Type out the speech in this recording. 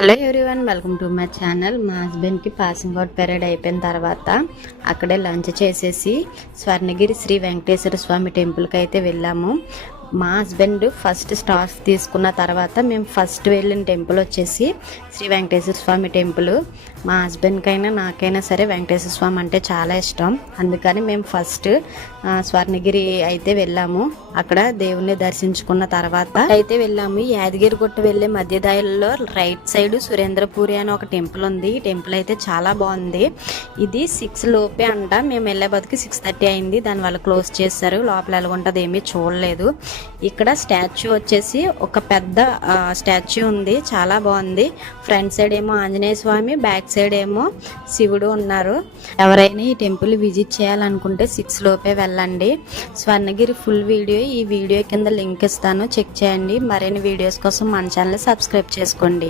Hello everyone, welcome to my channel. మా హస్బెండ్కి passing out period అయిపోయిన తర్వాత అక్కడే లంచ్ చేసేసి స్వర్ణగిరి శ్రీ వెంకటేశ్వర స్వామి టెంపుల్కి అయితే వెళ్ళాము. మా హస్బెండ్ ఫస్ట్ స్టార్స్ తీసుకున్న తర్వాత మేము ఫస్ట్ వెళ్ళిన టెంపుల్ వచ్చేసి శ్రీ వెంకటేశ్వర స్వామి టెంపుల్. మా హస్బెండ్కైనా నాకైనా సరే వెంకటేశ్వర స్వామి అంటే చాలా ఇష్టం. అందుకని మేము ఫస్ట్ స్వర్ణగిరి అయితే వెళ్ళాము. అక్కడ దేవుణ్ణి దర్శించుకున్న తర్వాత అయితే వెళ్ళాము. యాదగిరిగుట్ట వెళ్ళే మధ్యదారిలో రైట్ సైడ్ సురేంద్రపురి అని ఒక టెంపుల్ ఉంది. ఈ టెంపుల్ అయితే చాలా బాగుంది. ఇది 6 లోపే అంట. మేము వెళ్ళే బతికి 6:30 అయింది. దానివల్ల క్లోజ్ చేస్తారు. లోపల ఎలాగుంటుంది ఏమీ చూడలేదు. ఇక్కడ స్టాచ్యూ వచ్చేసి ఒక పెద్ద స్టాచ్యూ ఉంది, చాలా బాగుంది. ఫ్రంట్ సైడ్ ఏమో ఆంజనేయ స్వామి, బ్యాక్ సైడ్ ఏమో శివుడు ఉన్నారు. ఎవరైనా ఈ టెంపుల్ విజిట్ చేయాలనుకుంటే 6 లోపే వెళ్ళండి. స్వర్ణగిరి ఫుల్ వీడియో ఈ వీడియో కింద లింక్ ఇస్తాను, చెక్ చేయండి. మరిన్ని వీడియోస్ కోసం మన ఛానల్ సబ్స్క్రైబ్ చేసుకోండి.